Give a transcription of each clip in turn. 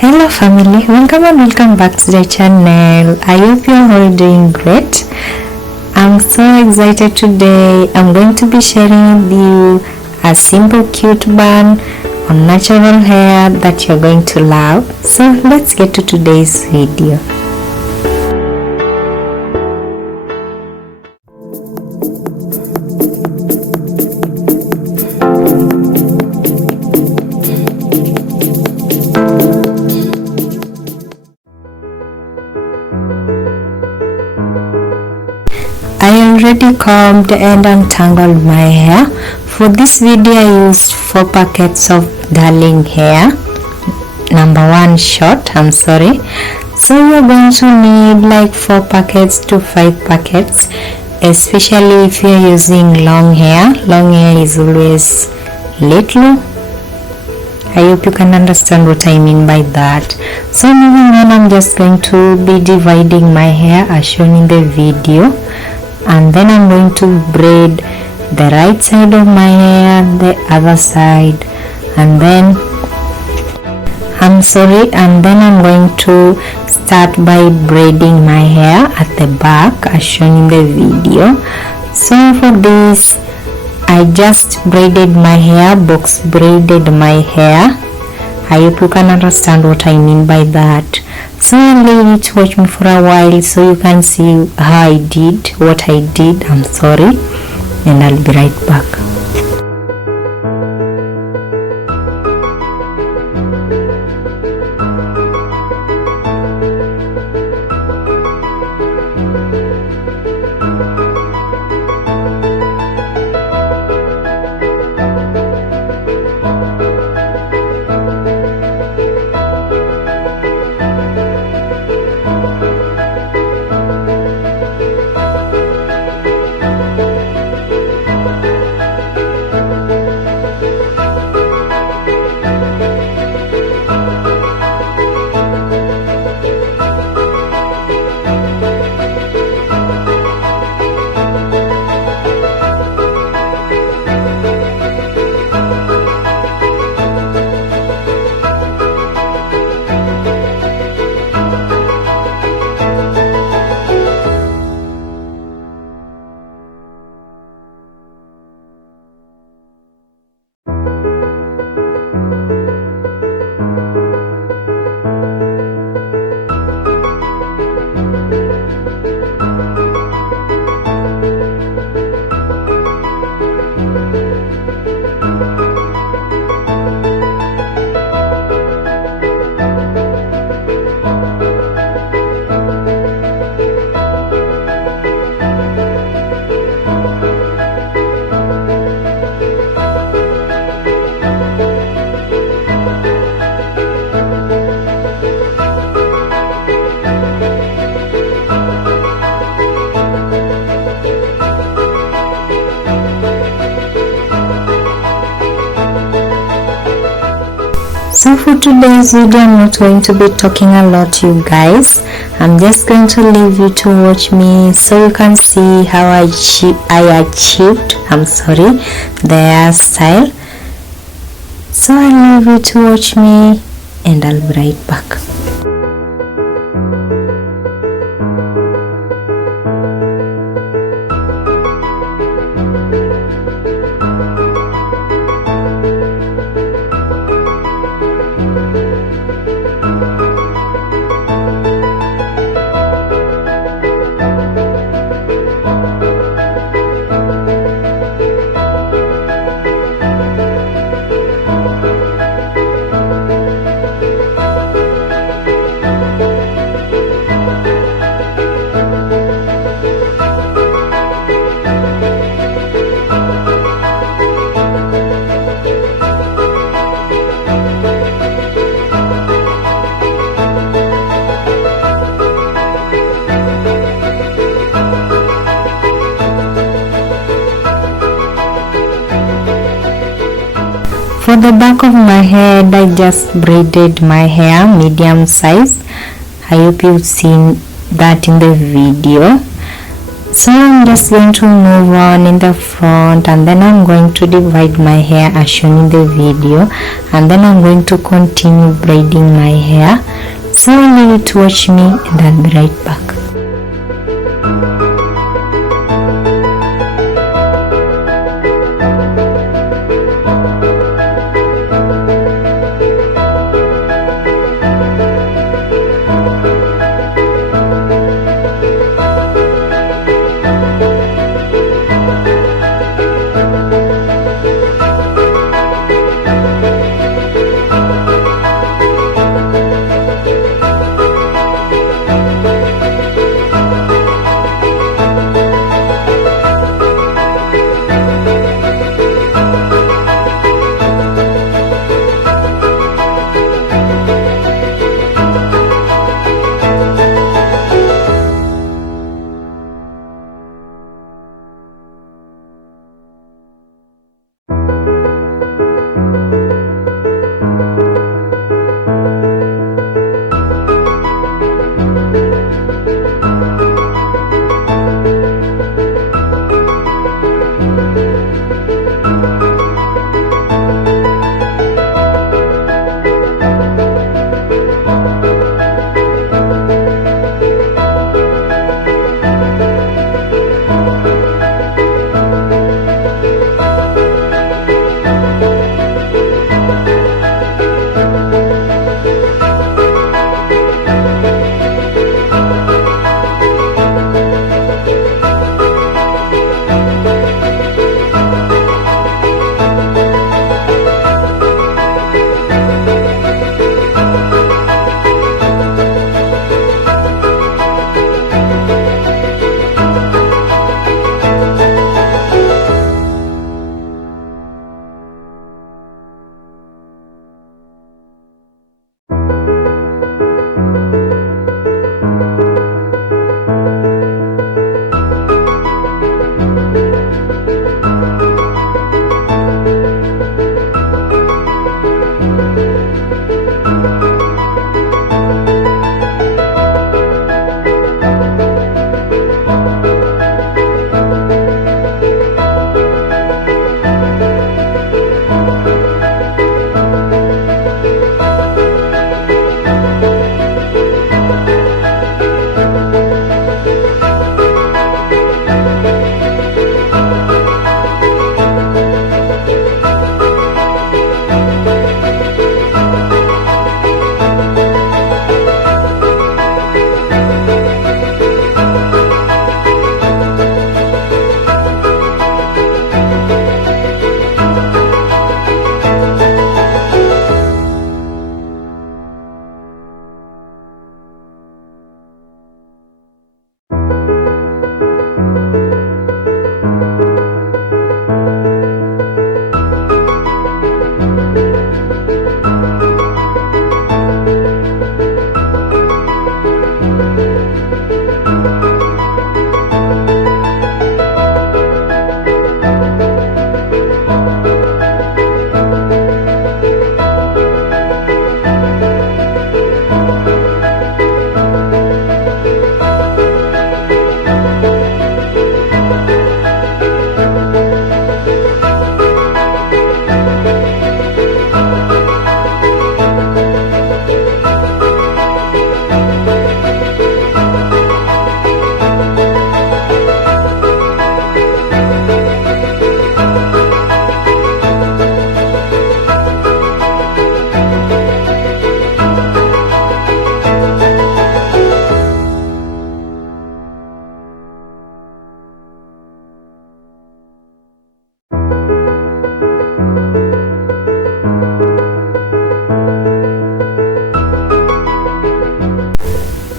Hello family, welcome and welcome back to the channel. I hope you're all doing great. I'm so excited today. I'm going to be sharing with you a simple cute bun on natural hair that you're going to love. So let's get to today's video. I already combed and untangled my hair. For this video I used 4 packets of darling hair, number 1 short, so you're going to need like 4 packets to 5 packets, especially if you're using long hair. Long hair is always little. I hope you can understand what I mean by that. So moving on, I'm just going to be dividing my hair as shown in the video, and then I'm going to braid the right side of my hair, the other side, and then I'm going to start by braiding my hair at the back as shown in the video. So for this I just braided my hair, box braided my hair. I hope you can understand what I mean by that. So I'll leave you to watch me for a while so you can see how I did what I did. And I'll be right back. So for today's video I'm not going to be talking a lot, you guys. I'm just going to leave you to watch me so you can see how I achieved the hairstyle. So I'll leave you to watch me and I'll be right back. For the back of my head, I just braided my hair medium size. I hope you've seen that in the video. So I'm just going to move on in the front, and then I'm going to divide my hair as shown in the video, and then I'm going to continue braiding my hair. So leave it to watch me and I'll be right back.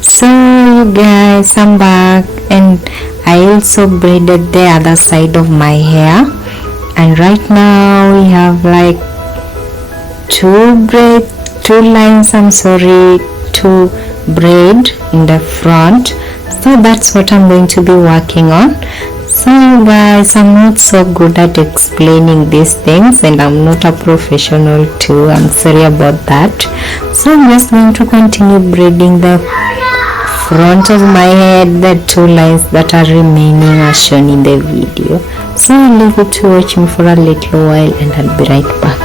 So you guys, I'm back, and I also braided the other side of my hair, and right now we have like two lines, two braid in the front. So that's what I'm going to be working on. So you guys, I'm not so good at explaining these things, and I'm not a professional too. I'm sorry about that. So I'm just going to continue braiding the front of my head, the 2 lines that are remaining are shown in the video. So I'll leave you to watch me for a little while and I'll be right back.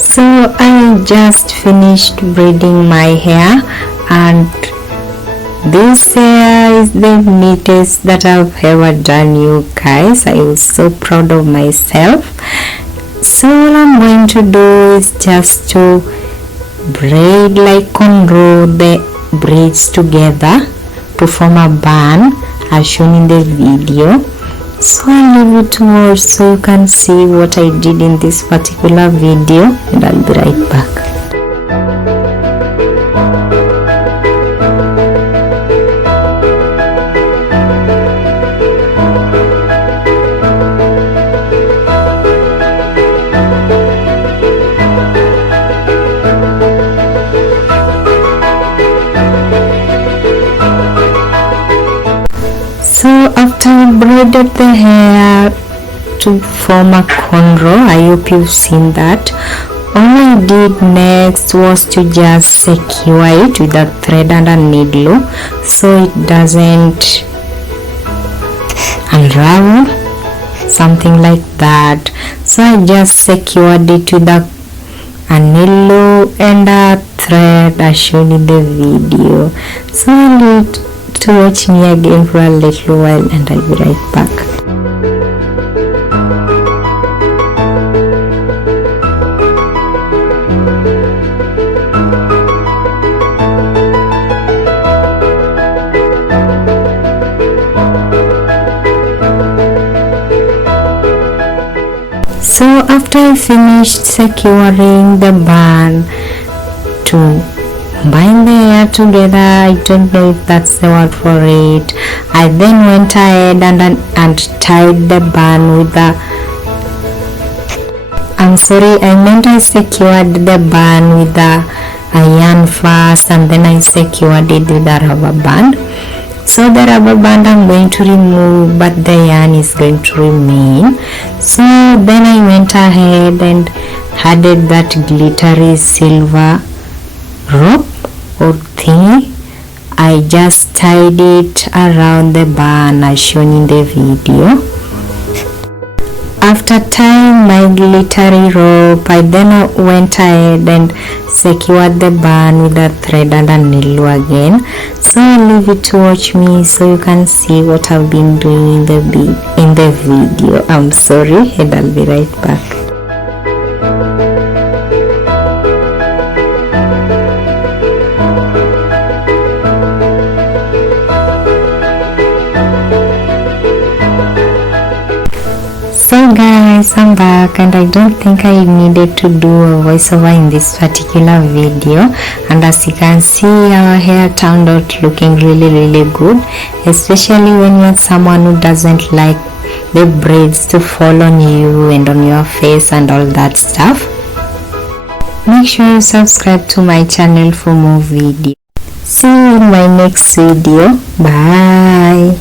So I just finished braiding my hair, and this hair is the neatest that I've ever done, you guys. I was so proud of myself. So all I'm going to do is just to braid, like unroll the braids together to form a bun as shown in the video. So I'll leave it to watch so you can see what I did in this particular video, and I'll be right back. So after I braided the hair to form a cornrow, I hope you've seen that. All I did next was to just secure it with a thread and a needle so it doesn't unravel, something like that. So I just secured it with a needle and a thread I showed in the video. So I need to watch me again for a little while and I'll be right back. So after I finished securing the band to bind the hair together, I don't know if that's the word for it, I then went ahead and tied the band with the I secured the band with the iron first, and then I secured it with the rubber band. So the rubber band I'm going to remove, but the yarn is going to remain. So then I went ahead and added that glittery silver rope or thingy. I just tied it around the band as shown in the video. After tying my glittery rope, I then went ahead and secured the band with a thread and a needle again. So I'll leave it to watch me so you can see what I've been doing in the video. I'm sorry, and I'll be right back. So guys, I'm back, and I don't think I needed to do a voiceover in this particular video, and as you can see, our hair turned out looking really good, especially when you're someone who doesn't like the braids to fall on you and on your face and all that stuff. Make sure you subscribe to my channel for more videos. See you in my next video. Bye.